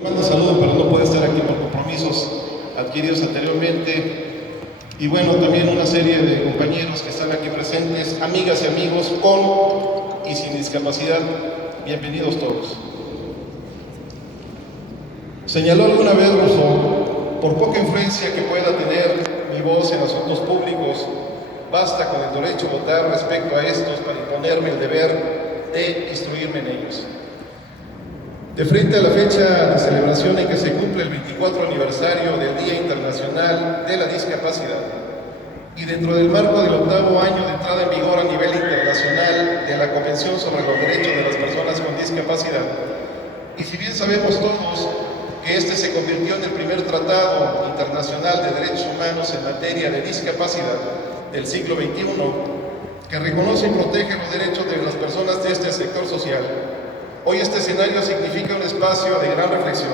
Manda saludo, pero no puede estar aquí por compromisos adquiridos anteriormente. Y bueno, también una serie de compañeros que están aquí presentes, amigas y amigos con y sin discapacidad, bienvenidos todos. Señaló alguna vez Rousseau, por poca influencia que pueda tener mi voz en asuntos públicos, basta con el derecho a votar respecto a estos para imponerme el deber de instruirme en ellos. De frente a la fecha de celebración en que se cumple el 24 aniversario del Día Internacional de la Discapacidad y dentro del marco del 8º año de entrada en vigor a nivel internacional de la Convención sobre los Derechos de las Personas con Discapacidad, y si bien sabemos todos que este se convirtió en el primer tratado internacional de derechos humanos en materia de discapacidad del siglo XXI, que reconoce y protege los derechos de las personas de este sector social, hoy este escenario significa un espacio de gran reflexión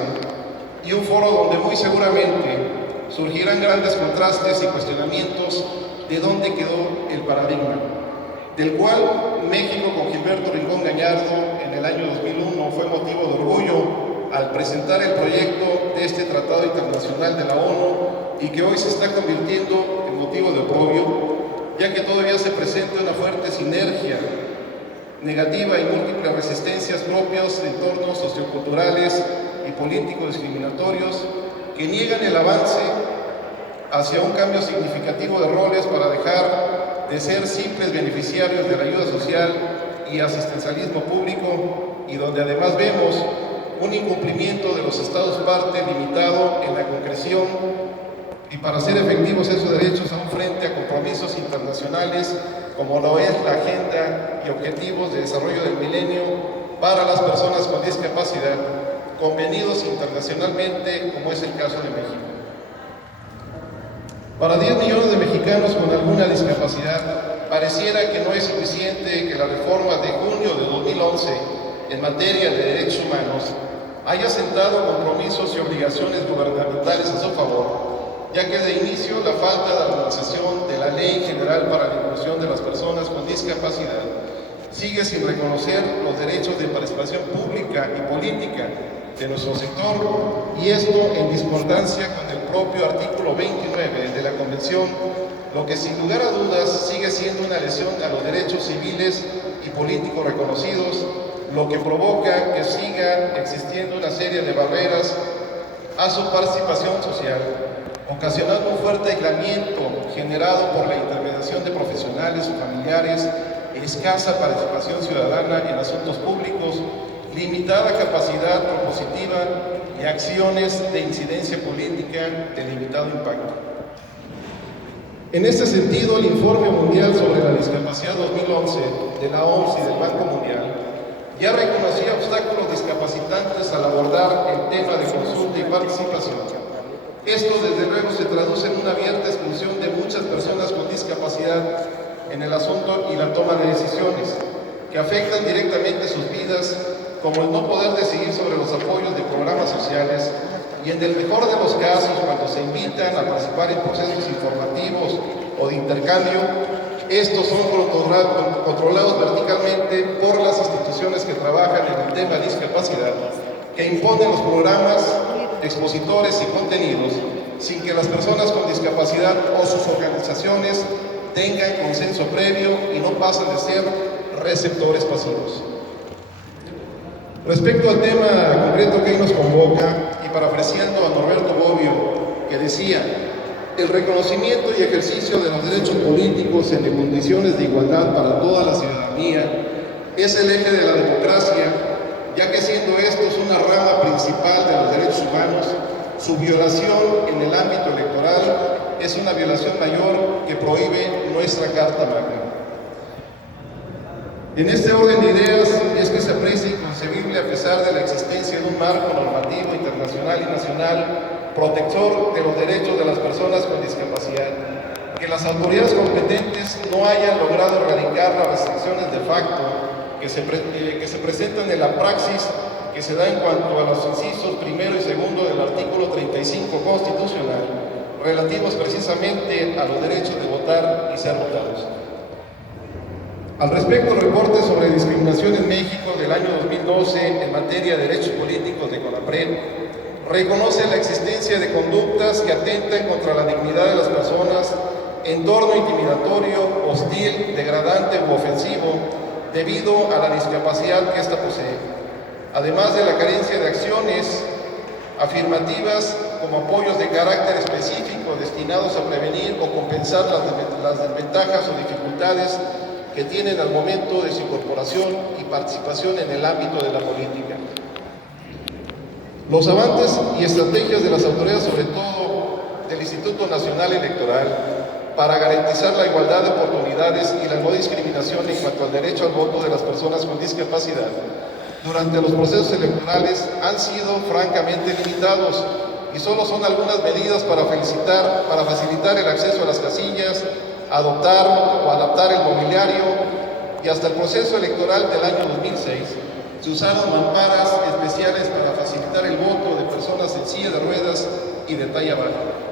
y un foro donde muy seguramente surgirán grandes contrastes y cuestionamientos de dónde quedó el paradigma, del cual México con Gilberto Rincón Gallardo en el año 2001 fue motivo de orgullo al presentar el proyecto de este Tratado Internacional de la ONU y que hoy se está convirtiendo en motivo de oprobio, ya que todavía se presenta una fuerte sinergia negativa y múltiples resistencias propias de entornos socioculturales y políticos discriminatorios que niegan el avance hacia un cambio significativo de roles para dejar de ser simples beneficiarios de la ayuda social y asistencialismo público, y donde además vemos un incumplimiento de los estados parte limitado en la concreción y para hacer efectivos esos derechos a un frente a compromisos internacionales como lo es la Agenda y Objetivos de Desarrollo del Milenio para las personas con discapacidad, convenidos internacionalmente como es el caso de México. Para 10 millones de mexicanos con alguna discapacidad, pareciera que no es suficiente que la reforma de junio de 2011 en materia de derechos humanos haya sentado compromisos y obligaciones gubernamentales a su favor, ya que de inicio la falta de armonización de la Ley General para la Inclusión de las Personas con Discapacidad sigue sin reconocer los derechos de participación pública y política de nuestro sector, y esto en discordancia con el propio artículo 29 de la Convención, lo que sin lugar a dudas sigue siendo una lesión a los derechos civiles y políticos reconocidos, lo que provoca que siga existiendo una serie de barreras a su participación social, ocasionando un fuerte aislamiento generado por la intermediación de profesionales o familiares, escasa participación ciudadana en asuntos públicos, limitada capacidad propositiva y acciones de incidencia política de limitado impacto. En este sentido, el Informe Mundial sobre la Discapacidad 2011 de la OMS y del Banco Mundial ya reconocía obstáculos discapacitantes al abordar el tema de consulta y participación. Esto, desde luego, se traduce en una abierta exclusión de muchas personas con discapacidad en el asunto y la toma de decisiones, que afectan directamente sus vidas, como el no poder decidir sobre los apoyos de programas sociales, y en el mejor de los casos, cuando se invitan a participar en procesos informativos o de intercambio, estos son controlados verticalmente por las instituciones que trabajan en el tema de discapacidad, que imponen los programas, expositores y contenidos, sin que las personas con discapacidad o sus organizaciones tengan consenso previo y no pasan de ser receptores pasivos. Respecto al tema concreto que hoy nos convoca, y parafraseando a Norberto Bobbio, que decía: el reconocimiento y ejercicio de los derechos políticos en condiciones de igualdad para toda la ciudadanía es el eje de la democracia, ya que siendo estos una rama principal de los derechos humanos, su violación en el ámbito electoral es una violación mayor que prohíbe nuestra Carta Magna. En este orden de ideas es que se aprecia inconcebible, a pesar de la existencia de un marco normativo internacional y nacional protector de los derechos de las personas con discapacidad, que las autoridades competentes no hayan logrado erradicar las restricciones de facto que se presentan en la praxis que se da en cuanto a los incisos primero y segundo del artículo 35 constitucional, relativos precisamente a los derechos de votar y ser votados. Al respecto, el reporte sobre discriminación en México del año 2012 en materia de derechos políticos de CONAPRED Reconoce la existencia de conductas que atentan contra la dignidad de las personas, entorno intimidatorio, hostil, degradante u ofensivo, debido a la discapacidad que ésta posee, además de la carencia de acciones afirmativas como apoyos de carácter específico destinados a prevenir o compensar las desventajas o dificultades que tienen al momento de su incorporación y participación en el ámbito de la política. Los avances y estrategias de las autoridades, sobre todo del Instituto Nacional Electoral, para garantizar la igualdad de oportunidades y la no discriminación en cuanto al derecho al voto de las personas con discapacidad durante los procesos electorales han sido francamente limitados y solo son algunas medidas para facilitar el acceso a las casillas, adoptar o adaptar el mobiliario, y hasta el proceso electoral del año 2006 se usaron mamparas especiales para facilitar el voto de personas en silla de ruedas y de talla baja.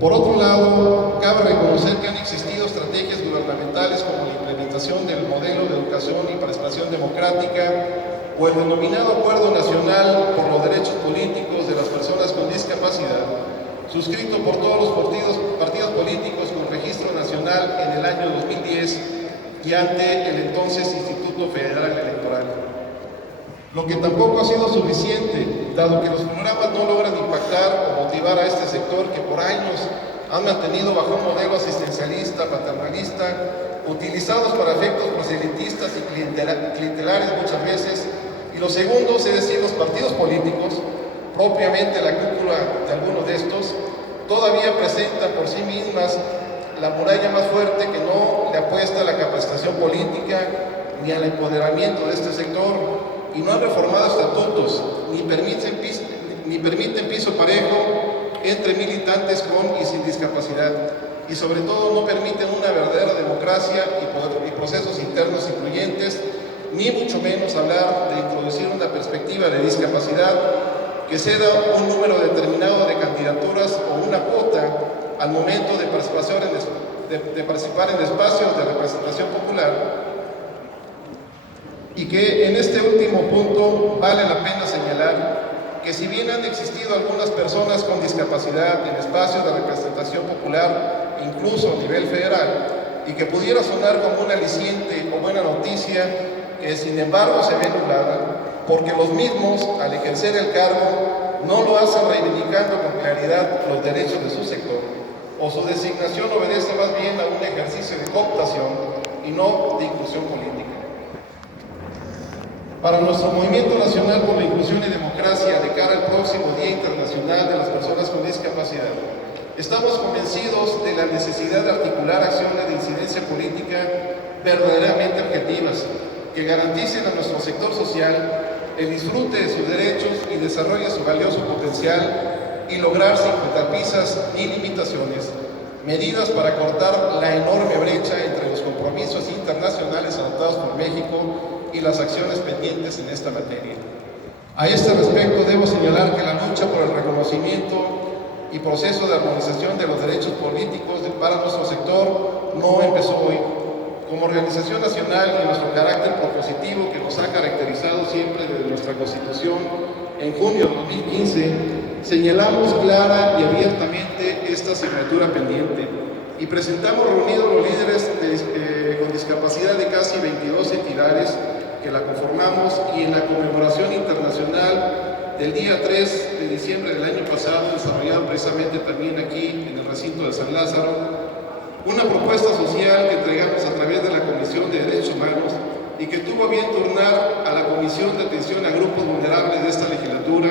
Por otro lado, cabe reconocer que han existido estrategias gubernamentales como la implementación del modelo de educación y participación democrática o el denominado Acuerdo Nacional por los Derechos Políticos de las Personas con Discapacidad, suscrito por todos los partidos políticos con registro nacional en el año 2010 y ante el entonces Instituto Federal Electoral. Lo que tampoco ha sido suficiente, dado que los programas no logran impactar o motivar a este sector que por años han mantenido bajo un modelo asistencialista, paternalista, utilizados para efectos proselitistas y clientelares muchas veces, y los segundos, es decir, los partidos políticos, propiamente la cúpula de algunos de estos, todavía presentan por sí mismas la muralla más fuerte que no le apuesta a la capacitación política ni al empoderamiento de este sector, y no han reformado estatutos, ni permiten piso parejo entre militantes con y sin discapacidad, y sobre todo no permiten una verdadera democracia y procesos internos incluyentes, ni mucho menos hablar de introducir una perspectiva de discapacidad que ceda un número determinado de candidaturas o una cuota al momento de participar en espacios de representación popular. Y que en este último punto vale la pena señalar que si bien han existido algunas personas con discapacidad en espacios de representación popular, incluso a nivel federal, y que pudiera sonar como un aliciente o buena noticia, que sin embargo se ve nublada, porque los mismos, al ejercer el cargo, no lo hacen reivindicando con claridad los derechos de su sector, o su designación obedece más bien a un ejercicio de cooptación y no de inclusión política. Para nuestro Movimiento Nacional por la Inclusión y Democracia de cara al próximo Día Internacional de las Personas con Discapacidad, estamos convencidos de la necesidad de articular acciones de incidencia política verdaderamente objetivas, que garanticen a nuestro sector social el disfrute de sus derechos y desarrolle su valioso potencial y lograr sin cortapisas ni limitaciones, medidas para cortar la enorme brecha entre los compromisos internacionales adoptados por México y las acciones pendientes en esta materia. A este respecto debo señalar que la lucha por el reconocimiento y proceso de armonización de los derechos políticos para nuestro sector no empezó hoy. Como organización nacional y nuestro carácter propositivo que nos ha caracterizado siempre desde nuestra Constitución, en junio de 2015 señalamos clara y abiertamente esta asignatura pendiente y presentamos reunidos los líderes con discapacidad de casi 22 entidades que la conformamos, y en la conmemoración internacional del día 3 de diciembre del año pasado, desarrollado precisamente también aquí en el recinto de San Lázaro, una propuesta social que entregamos a través de la Comisión de Derechos Humanos y que tuvo a bien turnar a la Comisión de Atención a Grupos Vulnerables de esta legislatura,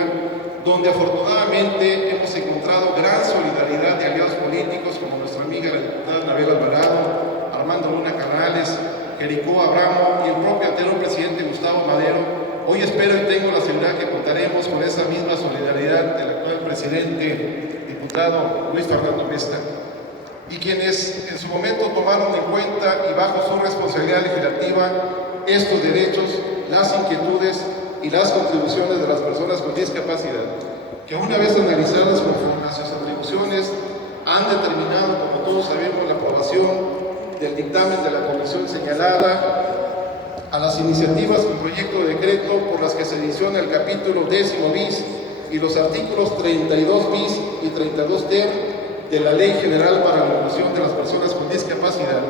donde afortunadamente hemos encontrado gran solidaridad de aliados políticos como nuestra amiga la diputada Anabel Alvarado, Armando Luna Canales, Jericó Abramo y el propio anterior presidente Gustavo Madero. Hoy espero y tengo la seguridad que contaremos con esa misma solidaridad del actual presidente, diputado Luis Fernando Mesta, y quienes en su momento tomaron en cuenta y bajo su responsabilidad legislativa estos derechos, las inquietudes y las contribuciones de las personas con discapacidad, que una vez analizadas conforme a sus atribuciones, han determinado, como todos sabemos, la aprobación del dictamen de la comisión señalada, a las iniciativas con proyecto de decreto por las que se adiciona el capítulo 10 bis y los artículos 32 bis y 32 ter de la Ley General para la Inclusión de las Personas con Discapacidad,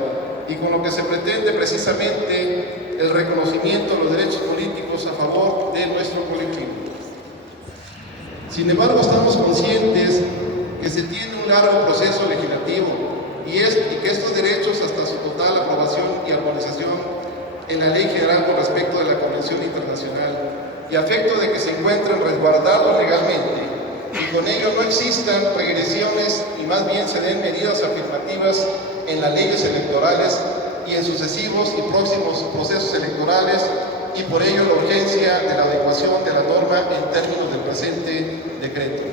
y con lo que se pretende precisamente el reconocimiento de los derechos políticos a favor de nuestro colectivo. Sin embargo, estamos conscientes que se tiene un largo proceso legislativo y que estos derechos, hasta su total aprobación y armonización en la Ley General con respecto de la Convención Internacional, y a efecto de que se encuentren resguardados legalmente, y con ello no existan regresiones y más bien se den medidas afirmativas en las leyes electorales y en sucesivos y próximos procesos electorales, y por ello la urgencia de la adecuación de la norma en términos del presente decreto.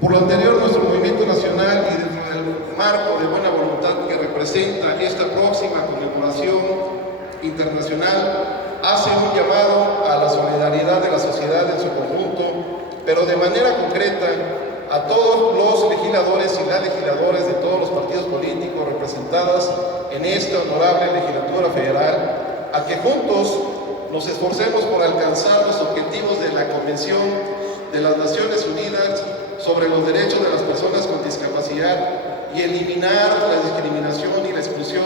Por lo anterior, nuestro movimiento nacional, y dentro del marco de buena voluntad que representa esta próxima conmemoración internacional, hace un llamado a la solidaridad de la sociedad en su conjunto, pero de manera concreta a todos los legisladores y las legisladoras de todos los partidos políticos representadas en esta honorable legislatura federal, a que juntos nos esforcemos por alcanzar los objetivos de la Convención de las Naciones Unidas sobre los derechos de las personas con discapacidad y eliminar la discriminación y la exclusión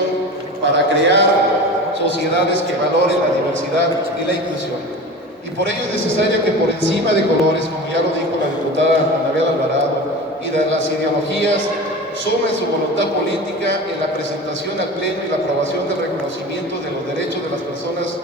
para crear sociedades que valoren la diversidad y la inclusión. Y por ello es necesario que por encima de colores, como ya lo dijo la diputada Anabel Alvarado, y de las ideologías, sumen su voluntad política en la presentación al Pleno y la aprobación del reconocimiento de los derechos de las personas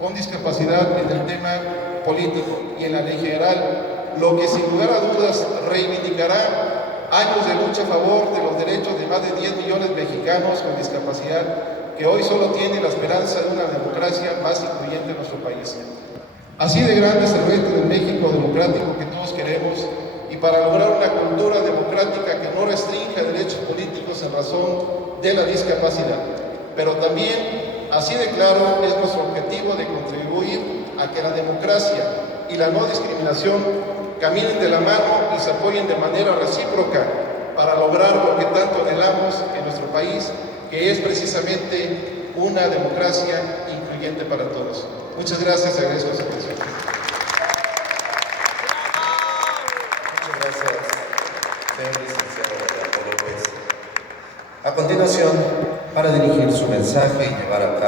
con discapacidad en el tema político y en la ley general, lo que sin lugar a dudas reivindicará años de lucha a favor de los derechos de más de 10 millones de mexicanos con discapacidad, que hoy solo tienen la esperanza de una democracia más incluyente en nuestro país. Así de grande es el reto del México democrático que todos queremos, y para lograr una cultura democrática que no restrinja derechos políticos en razón de la discapacidad. Pero también, así de claro, es nuestro objetivo de contribuir a que la democracia y la no discriminación caminen de la mano y se apoyen de manera recíproca para lograr lo que tanto anhelamos en nuestro país, que es precisamente una democracia incluyente para todos. Muchas gracias, agradezco su atención. Muchas gracias, señor licenciado Alberto López. A continuación, para dirigir su mensaje y llevar a cabo